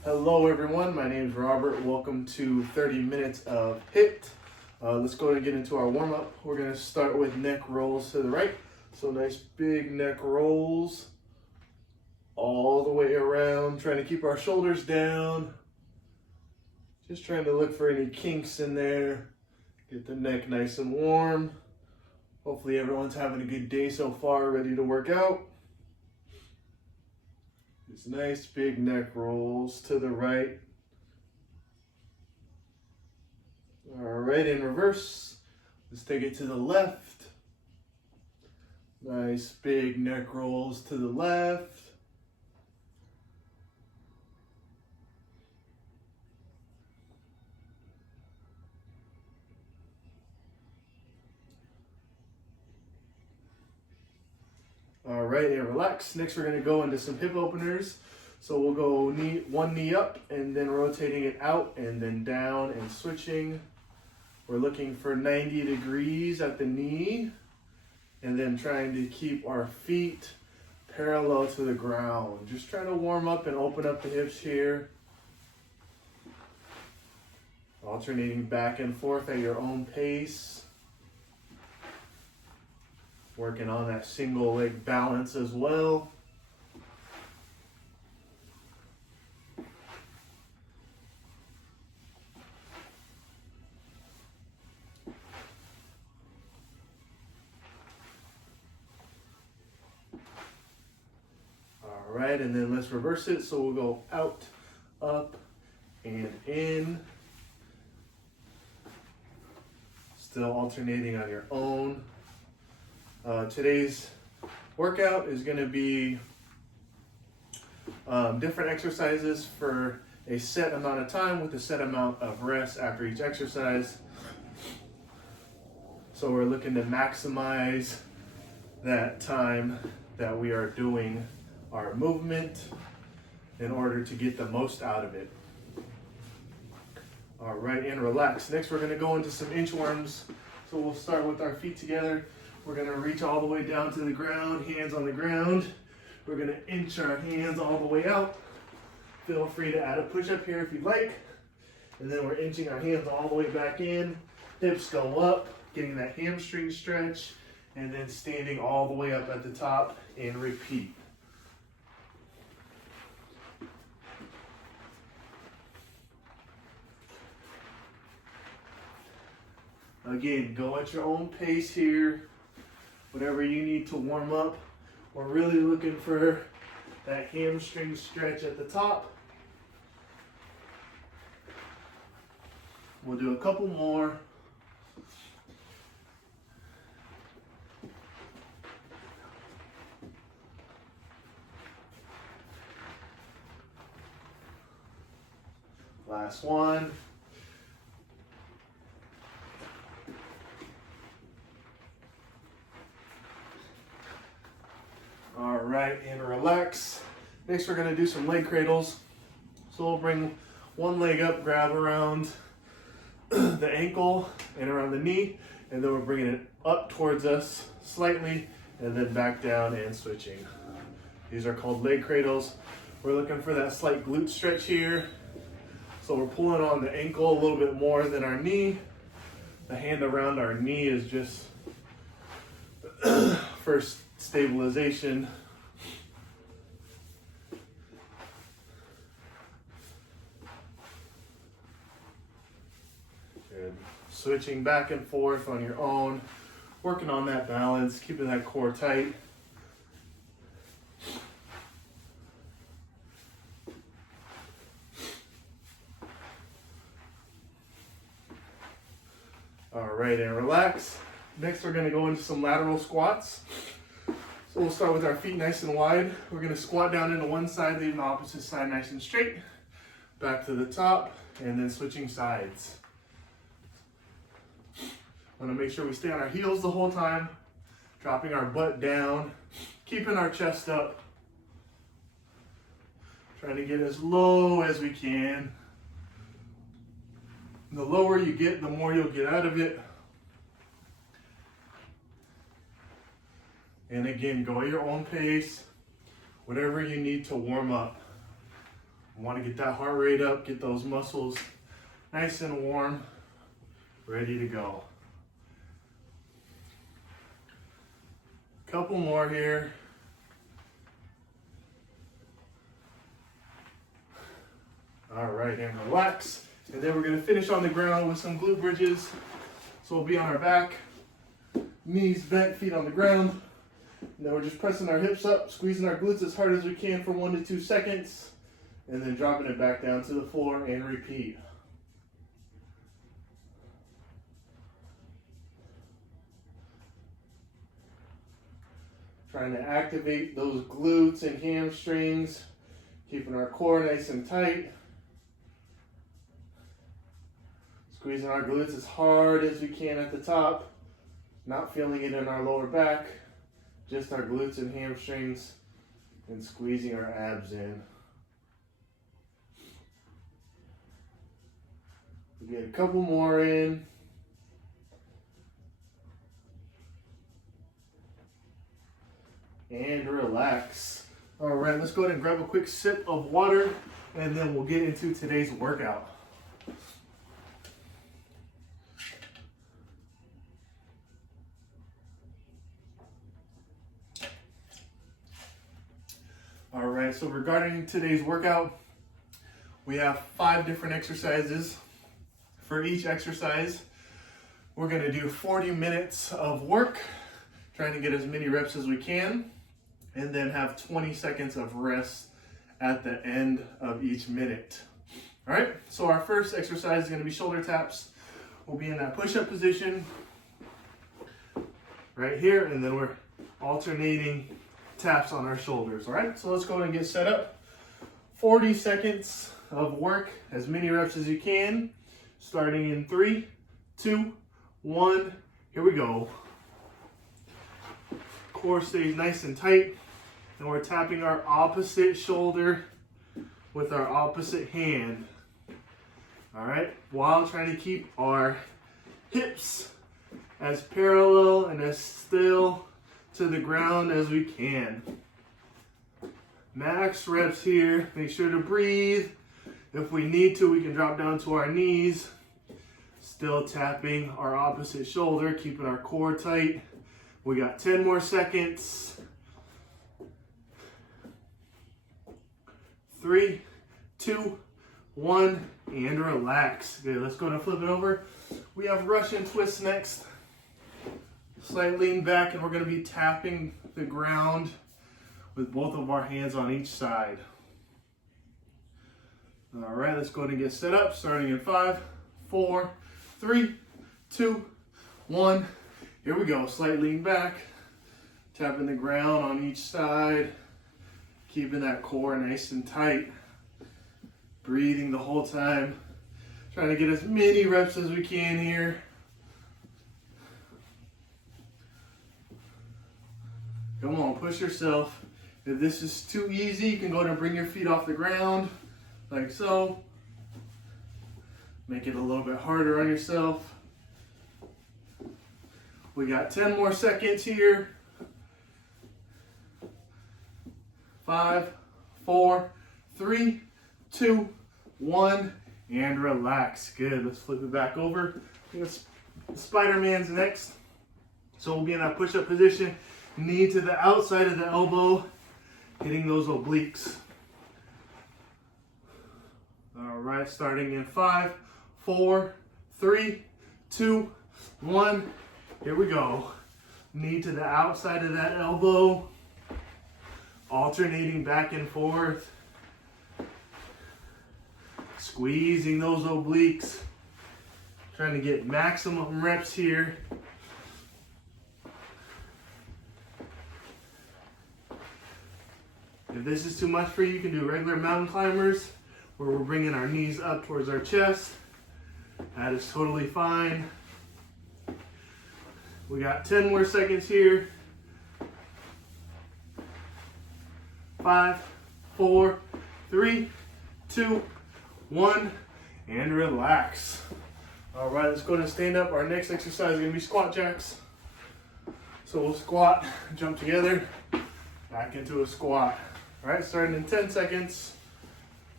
Hello everyone, my name is Robert. Welcome to 30 minutes of HIIT. Let's go ahead and get into our warm-up. We're going to start with neck rolls to the right. So nice big neck rolls all the way around, trying to keep our shoulders down. Just trying to look for any kinks in there. Get the neck nice and warm. Hopefully everyone's having a good day so far, ready to work out. These nice big neck rolls to the right. All right, in reverse. Let's take it to the left. Nice big neck rolls to the left. All right, and relax. Next, we're going to go into some hip openers. So we'll go one knee up and then rotating it out and then down and switching. We're looking for 90 degrees at the knee and then trying to keep our feet parallel to the ground. Just trying to warm up and open up the hips here. Alternating back and forth at your own pace. Working on that single leg balance as well. All right, and then let's reverse it. So we'll go out, up, and in. Still alternating on your own. Today's workout is going to be different exercises for a set amount of time with a set amount of rest after each exercise. So we're looking to maximize that time that we are doing our movement in order to get the most out of it. All right, and relax. Next, we're going to go into some inchworms. So we'll start with our feet together. We're going to reach all the way down to the ground, hands on the ground. We're going to inch our hands all the way out. Feel free to add a push-up here if you'd like. And then we're inching our hands all the way back in. Hips go up, getting that hamstring stretch, and then standing all the way up at the top and repeat. Again, go at your own pace here. Whatever you need to warm up. We're really looking for that hamstring stretch at the top. We'll do a couple more. Last one. All right, and relax. Next, we're gonna do some leg cradles. So we'll bring one leg up, grab around the ankle and around the knee, and then we're bringing it up towards us slightly, and then back down and switching. These are called leg cradles. We're looking for that slight glute stretch here. So we're pulling on the ankle a little bit more than our knee. The hand around our knee is just first stabilization. Good. Switching back and forth on your own, working on that balance, keeping that core tight. All right, and relax. Next, we're going to go into some lateral squats. So we'll start with our feet nice and wide. We're going to squat down into one side, leaving the opposite side nice and straight. Back to the top, and then switching sides. Want to make sure we stay on our heels the whole time, dropping our butt down, keeping our chest up. Trying to get as low as we can. The lower you get, the more you'll get out of it. And again, go at your own pace, whatever you need to warm up. We want to get that heart rate up, get those muscles nice and warm, ready to go. Couple more here. All right, and relax. And then we're gonna finish on the ground with some glute bridges. So we'll be on our back, knees bent, feet on the ground. And then we're just pressing our hips up, squeezing our glutes as hard as we can for 1 to 2 seconds, and then dropping it back down to the floor and repeat. Trying to activate those glutes and hamstrings, keeping our core nice and tight. Squeezing our glutes as hard as we can at the top, not feeling it in our lower back, just our glutes and hamstrings, and squeezing our abs in. We get a couple more in. And relax. All right, let's go ahead and grab a quick sip of water, and then we'll get into today's workout. All right, so regarding today's workout, we have 5 different exercises. For each exercise, we're gonna do 40 minutes of work, trying to get as many reps as we can, and then have 20 seconds of rest at the end of each minute. All right, so our first exercise is gonna be shoulder taps. We'll be in that push-up position right here, and then we're alternating taps on our shoulders. All right, so let's go ahead and get set up. 40 seconds of work, as many reps as you can, starting in 3, 2, 1, here we go. Core stays nice and tight, and we're tapping our opposite shoulder with our opposite hand. All right, while trying to keep our hips as parallel and as still to the ground as we can. Max reps here. Make sure to breathe. If we need to, we can drop down to our knees. Still tapping our opposite shoulder, keeping our core tight. We got 10 more seconds. 3, 2, 1, and relax. Good, let's go and flip it over. We have Russian twist next. Slight lean back, and we're gonna be tapping the ground with both of our hands on each side. All right, let's go ahead and get set up, starting in 5, 4, 3, 2, 1. Here we go, slight lean back, tapping the ground on each side, keeping that core nice and tight, breathing the whole time, trying to get as many reps as we can here. Come on, push yourself. If this is too easy, you can go ahead and bring your feet off the ground, like so. Make it a little bit harder on yourself. We got 10 more seconds here. 5, 4, 3, 2, 1, and relax. Good, let's flip it back over. Spider-Man's next. So we'll be in that push-up position. Knee to the outside of the elbow, hitting those obliques. All right, starting in 5, 4, 3, 2, 1. Here we go. Knee to the outside of that elbow, alternating back and forth. Squeezing those obliques. Trying to get maximum reps here. If this is too much for you, you can do regular mountain climbers where we're bringing our knees up towards our chest. That is totally fine. We got 10 more seconds here. 5, 4, 3, 2, 1, and relax. All right, let's go ahead and stand up. Our next exercise is gonna be squat jacks. So we'll squat, jump together, back into a squat. All right, starting in 10 seconds.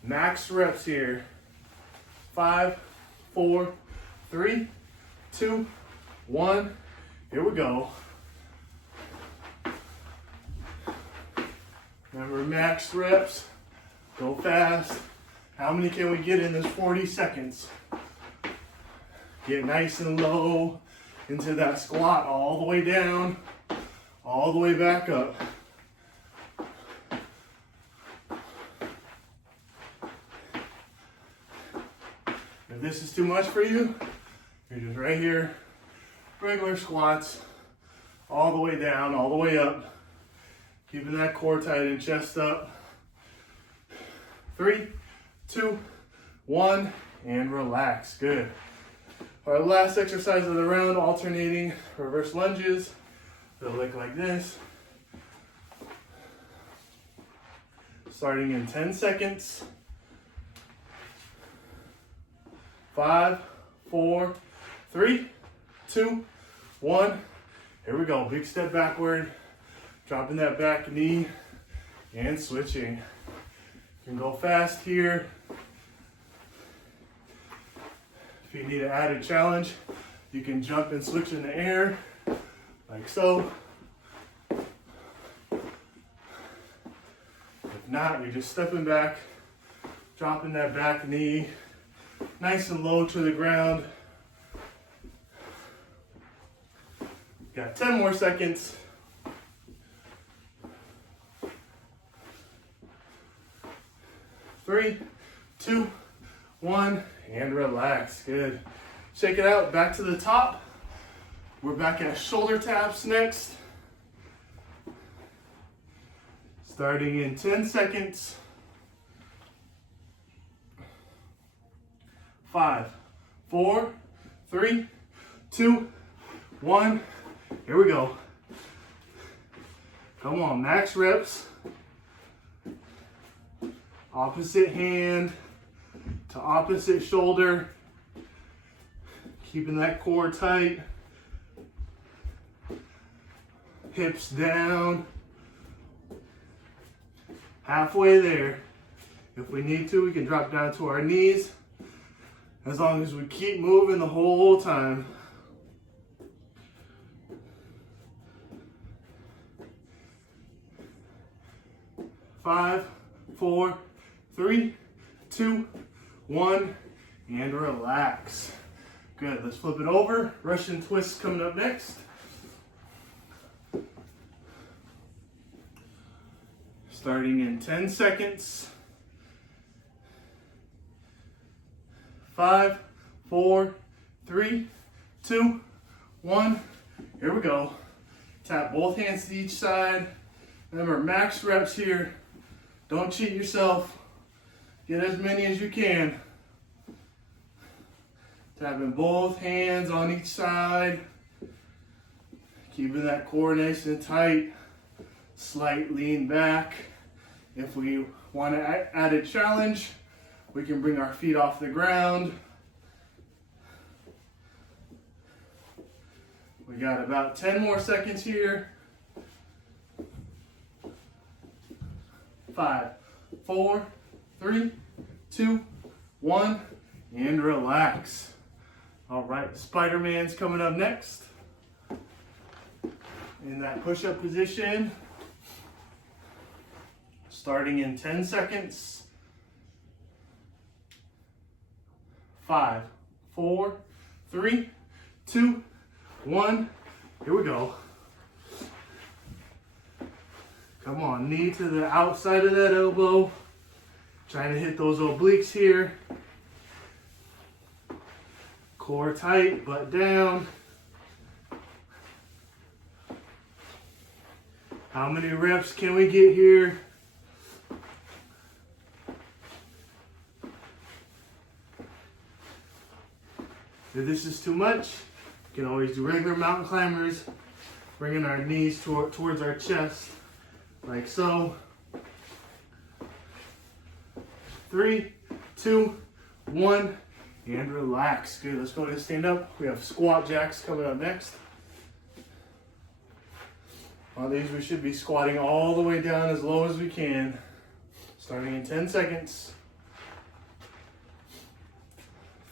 Max reps here. 5, 4, 3, 2, 1. Here we go. Remember, max reps. Go fast. How many can we get in this 40 seconds? Get nice and low into that squat, all the way down, all the way back up. If this is too much for you, you're just right here, regular squats, all the way down, all the way up, keeping that core tight and chest up. 3, 2, 1, and relax. Good. Our last exercise of the round, alternating reverse lunges. They'll look like this. Starting in 10 seconds. 5, 4, 3, 2, 1. Here we go. Big step backward. Dropping that back knee and switching. You can go fast here. If you need an added challenge, you can jump and switch in the air, like so. If not, you're just stepping back, dropping that back knee, nice and low to the ground. Got 10 more seconds. 3, 2, 1, and relax. Good. Shake it out, back to the top. We're back at shoulder taps next. Starting in 10 seconds. 5, 4, 3, 2, 1. Here we go. Come on, max reps. Opposite hand to opposite shoulder. Keeping that core tight. Hips down. Halfway there. If we need to, we can drop down to our knees. As long as we keep moving the whole time. Five, 4, 3, 2, 1, and relax. Good, let's flip it over. Russian twist coming up next. Starting in 10 seconds. 5, 4, 3, 2, 1. Here we go. Tap both hands to each side. Remember, max reps here. Don't cheat yourself. Get as many as you can. Tapping both hands on each side. Keeping that core nice and tight. Slight lean back. If we want to add a challenge, we can bring our feet off the ground. We got about 10 more seconds here. 5, 4, 3, 2, 1, and relax. All right, Spider-Man's coming up next. In that push-up position. Starting in 10 seconds. 5, 4, 3, 2, 1. Here we go. Come on, knee to the outside of that elbow. Trying to hit those obliques here. Core tight, butt down. How many reps can we get here? If this is too much, you can always do regular mountain climbers, bringing our knees towards our chest, like so. 3, 2, 1, and relax. Good, let's go ahead and stand up. We have squat jacks coming up next. On these, we should be squatting all the way down as low as we can. Starting in 10 seconds.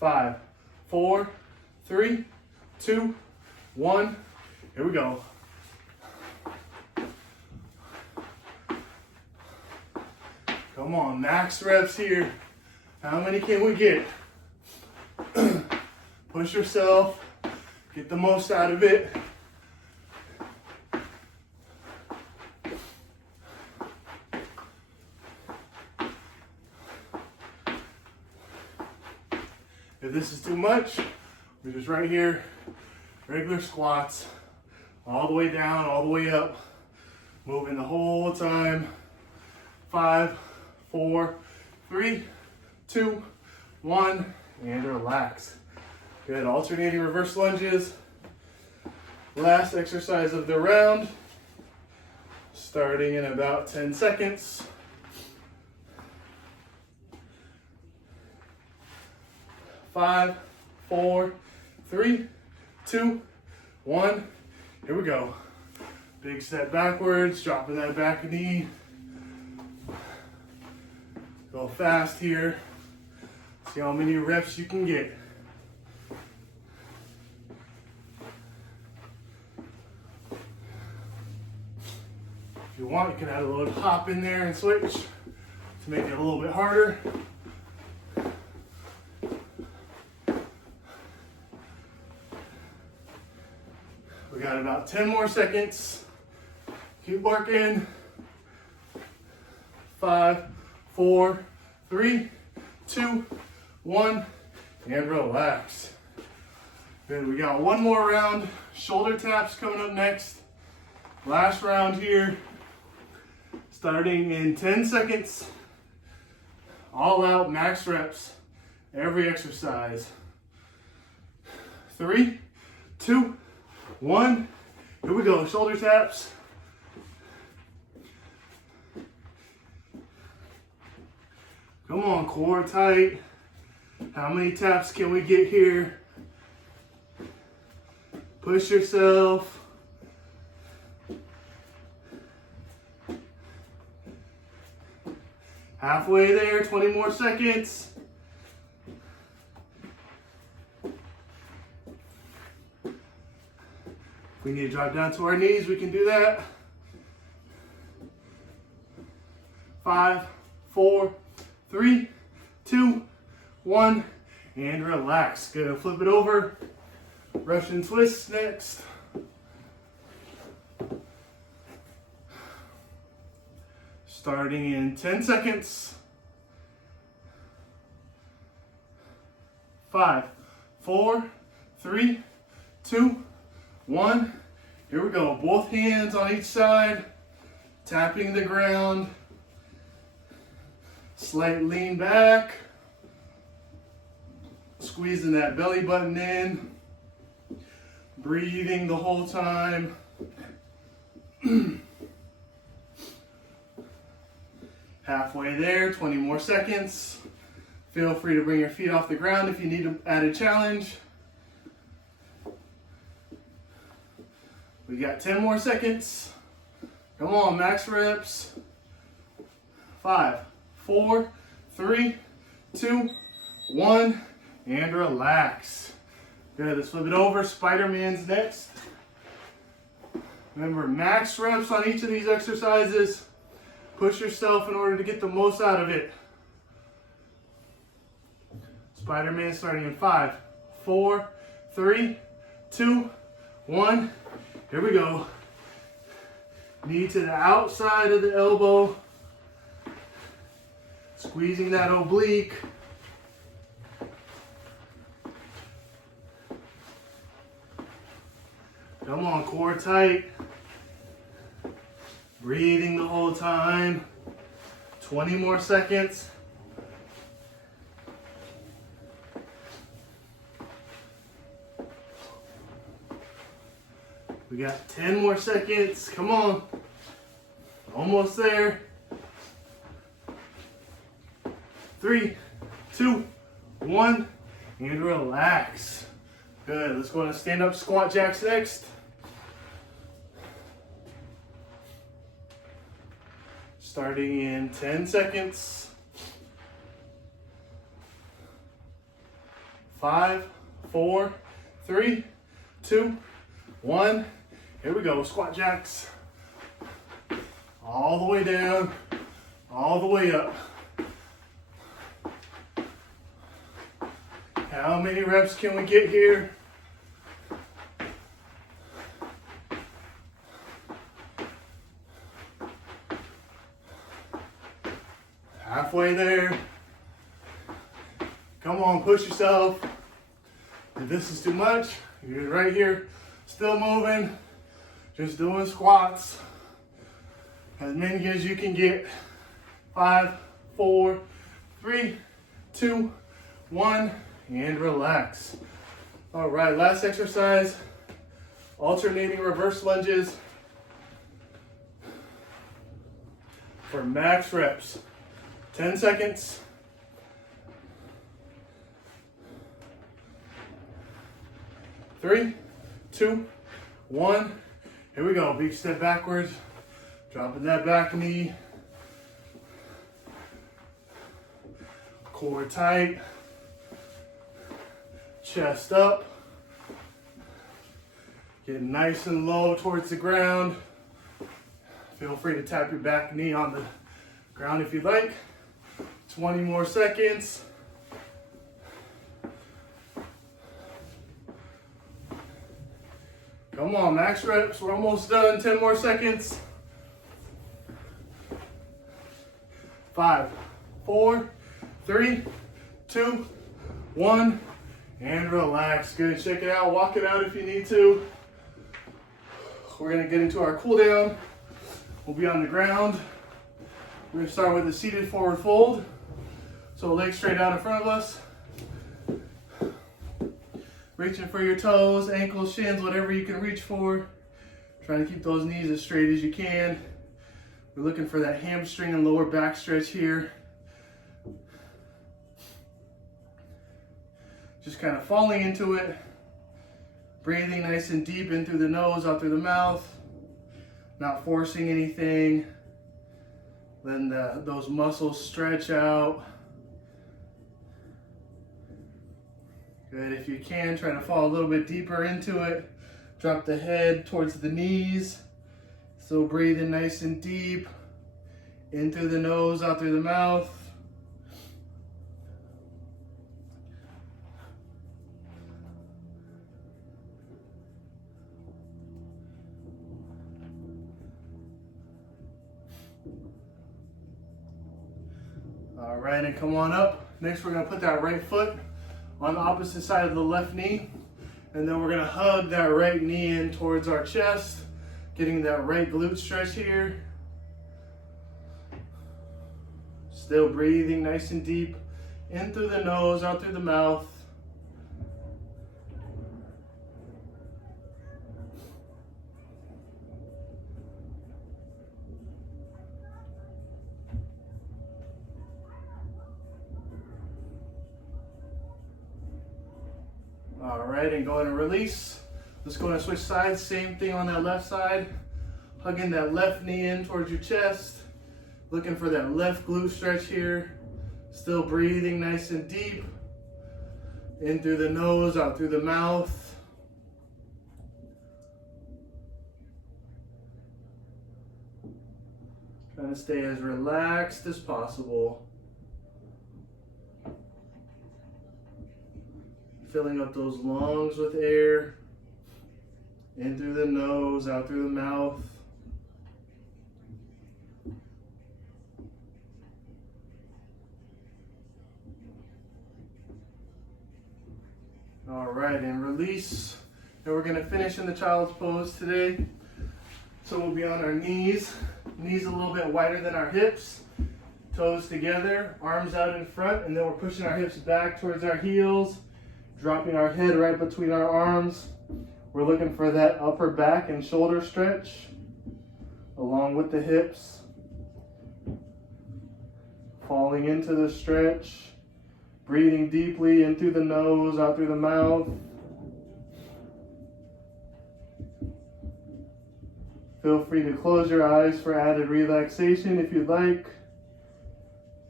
5, 4, 3, 2, 1. Here we go. Come on, max reps here. How many can we get? Push yourself. Get the most out of it. If this is too much, we're just right here, regular squats, all the way down, all the way up, moving the whole time. 5, 4, 3, 2, 1, and relax. Good, alternating reverse lunges. Last exercise of the round, starting in about 10 seconds. 5, 4, 3, 2, 1. Here we go. Big step backwards, dropping that back knee. Go fast here. See how many reps you can get. If you want, you can add a little hop in there and switch to make it a little bit harder. We got about 10 more seconds. Keep working. 5, 4, 3, 2, 1, and relax. Good, we got one more round. Shoulder taps coming up next. Last round here. Starting in 10 seconds. All out max reps. Every exercise. 3, 2, 1. Here we go, shoulder taps. Come on, core tight. How many taps can we get here? Push yourself. Halfway there, 20 more seconds. If we need to drop down to our knees, we can do that. 5, 4, 3, 2, 1, and relax. Good, flip it over. Russian twist next. Starting in 10 seconds. 5, 4, 3, 2, 1. Here we go. Both hands on each side, tapping the ground. Slight lean back. Squeezing that belly button in. Breathing the whole time. Halfway there, 20 more seconds. Feel free to bring your feet off the ground if you need to add a challenge. We got 10 more seconds. Come on, max reps. 5, 4, 3, 2, 1, and relax. Good, let's flip it over. Spider-Man's next. Remember, max reps on each of these exercises. Push yourself in order to get the most out of it. Spider-Man starting in 5, 4, 3, 2, 1. Here we go. Knee to the outside of the elbow. Squeezing that oblique. Come on, core tight. Breathing the whole time. 20 more seconds. We got 10 more seconds. Come on. Almost there. 3, 2, 1, and relax. Good. Let's go to stand up squat jacks next. Starting in 10 seconds. 5, 4, 3, 2, 1. Here we go, squat jacks. All the way down, all the way up. How many reps can we get here? Halfway there. Come on, push yourself. If this is too much, you're right here, still moving, just doing squats. As many as you can get. 5, 4, 3, 2, 1, and relax. All right, last exercise, alternating reverse lunges for max reps. 10 seconds. 3, 2, 1. Here we go. Big step backwards. Dropping that back knee. Core tight. Chest up. Getting nice and low towards the ground. Feel free to tap your back knee on the ground if you'd like. 20 more seconds. Come on, max reps. We're almost done. 10 more seconds. 5, 4, 3, 2, 1, and relax. Good. Shake it out. Walk it out if you need to. We're going to get into our cool down. We'll be on the ground. We're going to start with a seated forward fold. So legs straight out in front of us. Reaching for your toes, ankles, shins, whatever you can reach for. Trying to keep those knees as straight as you can. We're looking for that hamstring and lower back stretch here. Just kind of falling into it. Breathing nice and deep in through the nose, out through the mouth. Not forcing anything. Letting those muscles stretch out. Good. If you can, try to fall a little bit deeper into it. Drop the head towards the knees. Still breathing nice and deep. In through the nose, out through the mouth. All right, and come on up. Next, we're gonna put that right foot on the opposite side of the left knee. And then we're gonna hug that right knee in towards our chest, getting that right glute stretch here. Still breathing nice and deep, in through the nose, out through the mouth. All right, and go ahead and release. Let's go and switch sides. Same thing on that left side. Hugging that left knee in towards your chest. Looking for that left glute stretch here. Still breathing nice and deep. In through the nose, out through the mouth. Trying to stay as relaxed as possible. Filling up those lungs with air. In through the nose, out through the mouth. All right, and release. And we're gonna finish in the child's pose today. So we'll be on our knees. Knees a little bit wider than our hips. Toes together, arms out in front, and then we're pushing our hips back towards our heels. Dropping our head right between our arms. We're looking for that upper back and shoulder stretch along with the hips. Falling into the stretch. Breathing deeply in through the nose, out through the mouth. Feel free to close your eyes for added relaxation if you'd like.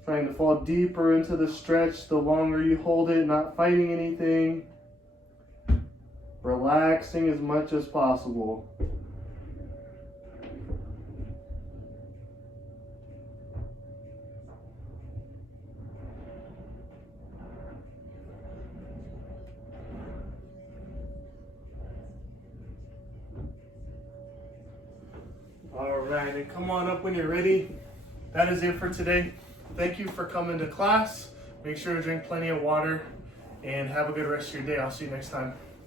Trying to fall deeper into the stretch the longer you hold it, not fighting anything. Relaxing as much as possible. All right, and come on up when you're ready. That is it for today. Thank you for coming to class. Make sure to drink plenty of water and have a good rest of your day. I'll see you next time.